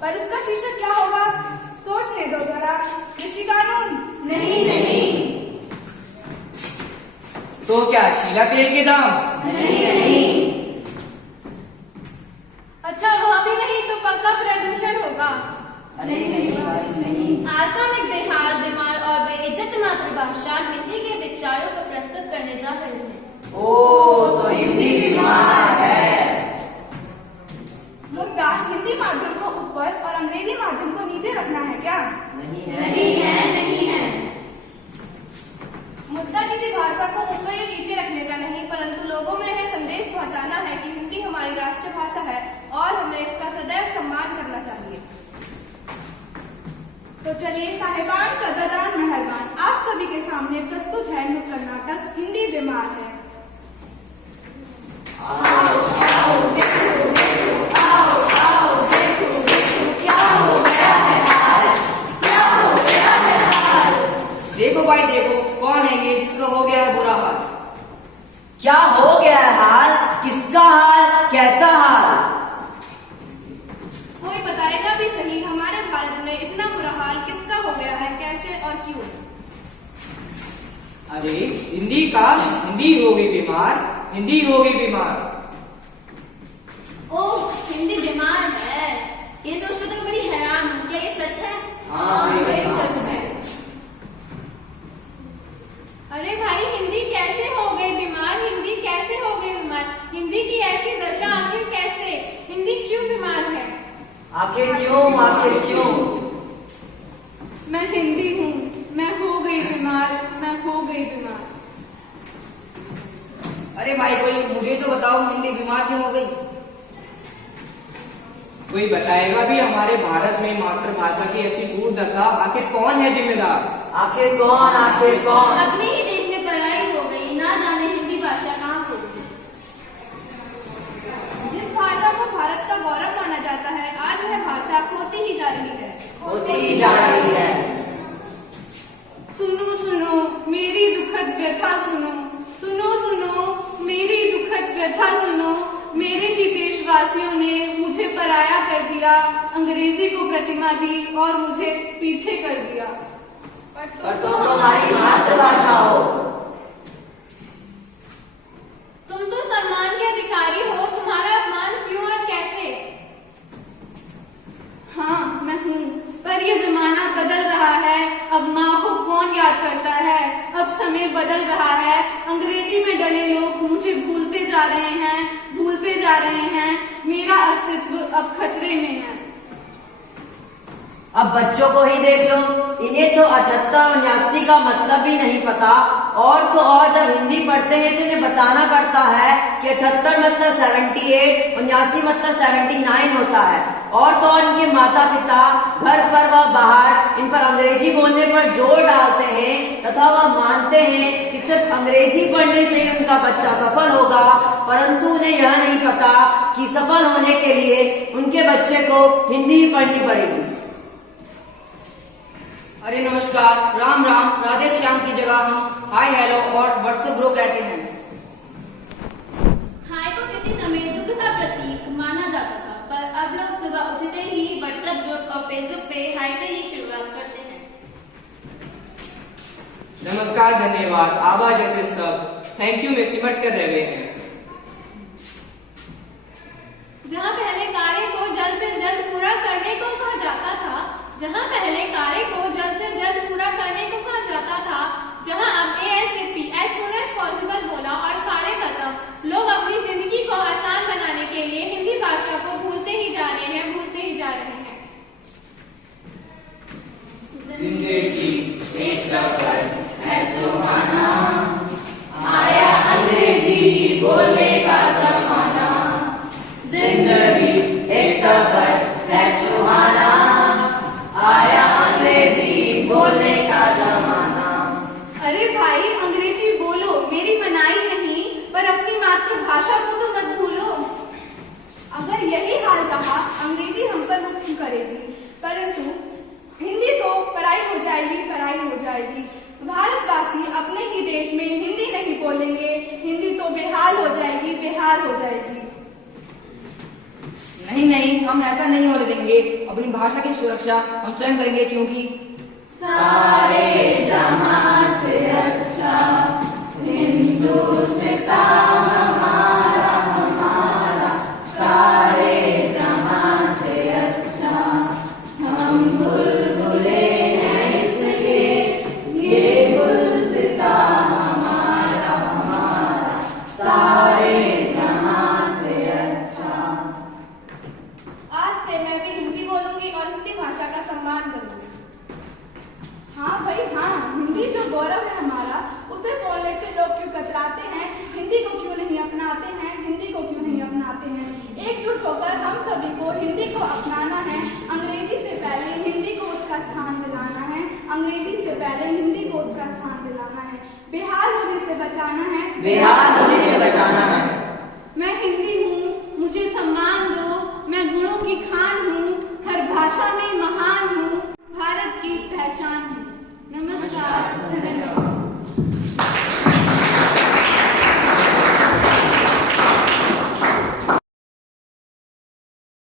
पर उसका शीर्षक क्या होगा? सोचने दो जरा। कृषि कानून? नहीं नहीं। तो क्या शीला तेल के दाम? नहीं नहीं। अच्छा वह भी नहीं तो पक्का प्रदूषण होगा। अरे नहीं भाई नहीं। आसान एक बेहाल, बीमार और बेइज्जत मातृभाषा हिंदी के विचारों को प्रस्तुत करने जा रही है। ओ तो हिंदी बीमार है। मुद्दा हिंदी माध्यम को ऊपर और अंग्रेजी माध्यम को नीचे रखना है क्या? नहीं है। नहीं है, नहीं है। मुद्दा किसी भाषा को ऊपर या नीचे रखने का नहीं, परंतु लोगों में यह संदेश पहुंचाना है कि हिंदी हमारी राष्ट्रीय भाषा है और हमें इसका सदैव सम्मान करना चाहिए। तो चलिए साहिबान, कदरदान, मेहरबान, आप सभी के सामने प्रस्तुत है नुक्कड़ नाटक हिंदी बीमार है। देखो भाई देखो, कौन है ये जिसका हो गया है बुरा हाल? क्या हो गया है हाल? किसका हाल? कैसा हाल? कोई बताएगा भी सही, हमारे भारत में इतना बुरा हाल किसका हो गया है, कैसे और क्यों? अरे हिंदी हो गई बीमार, हिंदी हो गई बीमार। ओह, हिंदी बीमार है। ये सोचकर तो बड़ी हैरान हूँ। क्या ये सच है? हाँ ये सच है। अरे भाई हिंदी कैसे हो गई बीमार? हिंदी कैसे हो गई बीमार? हिंदी की ऐसी दशा आखिर कैसे? हिंदी क्यों बीमार है? आखिर क्यों? आखिर क्यों? मैं हिंदी हूँ, मैं हो गई बीमार, मैं हो गई बीमार। अरे भाई कोई मुझे तो बताओ, हिंदी बीमार क्यों हो गई? कोई बताएगा भी हमारे भारत में मातृभाषा की ऐसी दुर्दशा आखिर कौन है जिम्मेदार? आखिर कौन? आखिर कौन? अपने ही देश में पढ़ाई हो गई, ना जाने हिंदी भाषा कहाँ खो गई। जिस भाषा को भारत का गौरव माना जाता है, आज वह भाषा खोती ही जा रही है। होती ही जा रही है। सुनो सुनो मेरी दुखद व्यथा सुनो, सुनो सुनो मेरी दुखद व्यथा सुनो। मेरे ही देशवासियों ने मुझे पराया कर दिया, अंग्रेजी को प्रतिमा दी और मुझे पीछे कर दिया। पर तो तुम्हारी मातृभाषा हो। तुम तो सम्मान के अधिकारी हो, तुम्हारा अपमान क्यों और कैसे? हाँ मैं हूँ, पर यह जमाना बदल रहा है। अब माँ को कौन याद करता है? अब समय बदल रहा है। अंग्रेजी में डले लोग मुझे भूलते जा रहे हैं, भूलते जा रहे हैं। मेरा अस्तित्व अब खतरे में है। अब बच्चों को ही देख लो, इन्हें तो 78-79 का मतलब भी नहीं पता। और तो और जब हिंदी पढ़ते हैं तो इन्हें बताना पड़ता है कि 78 मतलब 78, 79 मतलब 79 होता है। और तो और इनके माता पिता घर पर व बाहर इन पर अंग्रेजी बोलने पर जोर डालते हैं तथा वह मानते हैं कि सिर्फ अंग्रेजी पढ़ने से ही उनका बच्चा सफल होगा, परंतु उन्हें यह नहीं पता कि सफल होने के लिए उनके बच्चे को हिंदी पढ़नी पड़ेगी। अरे नमस्कार, राम राम, राधे श्याम की जगह हम हाय हेलो और व्हाट्सएप ब्रो कहते हैं। हाय को किसी समय दुख का प्रतीक माना जाता था, पर अब लोग सुबह उठते ही व्हाट्सएप ग्रुप और फेसबुक पे हाय से ही शुरुआत करते हैं। नमस्कार, धन्यवाद, आभार जैसे सब थैंक यू में सिमट कर रहे हैं। जहाँ पहले कार्य को जल्द से जल्द पूरा करने को कहा जाता था, जहाँ पहले कार्य को जल्द से जल्द पूरा करने को कहा जाता था, जहाँ अब ASAP as soon as possible बोला और कार्य खत्म। लोग अपनी जिंदगी को आसान बनाने के लिए हिंदी भाषा को भूलते ही जा रहे हैं, भूलते ही जा रहे हैं। जिंदगी एक सफर है सुहाना, आया अंग्रेजी बोलने का जमाना। जिंदगी एक सफर है सुहाना, आया अंग्रेजी बोलने का जमाना। अरे भाई अंग्रेजी बोलो, मेरी मनाही नहीं, पर अपनी मातृभाषा को तो मत भूलो। अगर यही हाल रहा, अंग्रेजी हम पर हुक्म करेगी, परंतु हिंदी तो पराई हो जाएगी, पराई हो जाएगी। भारतवासी अपने ही देश में हिंदी नहीं बोलेंगे, हिंदी तो बेहाल हो जाएगी, बेहाल हो जाएगी। नहीं नहीं, हम ऐसा नहीं होने देंगे। लिए अपनी भाषा की सुरक्षा हम स्वयं करेंगे, क्योंकि सारे जहां से अच्छा हिंदुस्तान हमारा हमारा, सारे जहां से अच्छा हम बुलबुले हैं इसके, ये गुलसितां हमारा हमारा, सारे जहां से अच्छा। आज से मैं भी हिंदी बोलूंगी और हिंदी भाषा का सम्मान करूंगी। हाँ भाई हाँ, हिंदी जो गौरव है हमारा, उसे बोलने से लोग क्यों कतराते हैं, हिंदी को क्यों नहीं अपनाते हैं, हिंदी को क्यों नहीं अपनाते हैं। एकजुट होकर हम सभी को हिंदी को अपनाना है, अंग्रेजी से पहले हिंदी को उसका स्थान दिलाना है, अंग्रेजी से पहले हिंदी को उसका स्थान दिलाना है, बेहाल होने से बचाना है, बेहाल होने से बचाना है। मैं हिंदी हूँ, मुझे सम्मान दो, मैं गुणों की खान हूँ, हर भाषा में महान हूँ, भारत की पहचान हूँ। नमस्कार, धन्यवाद।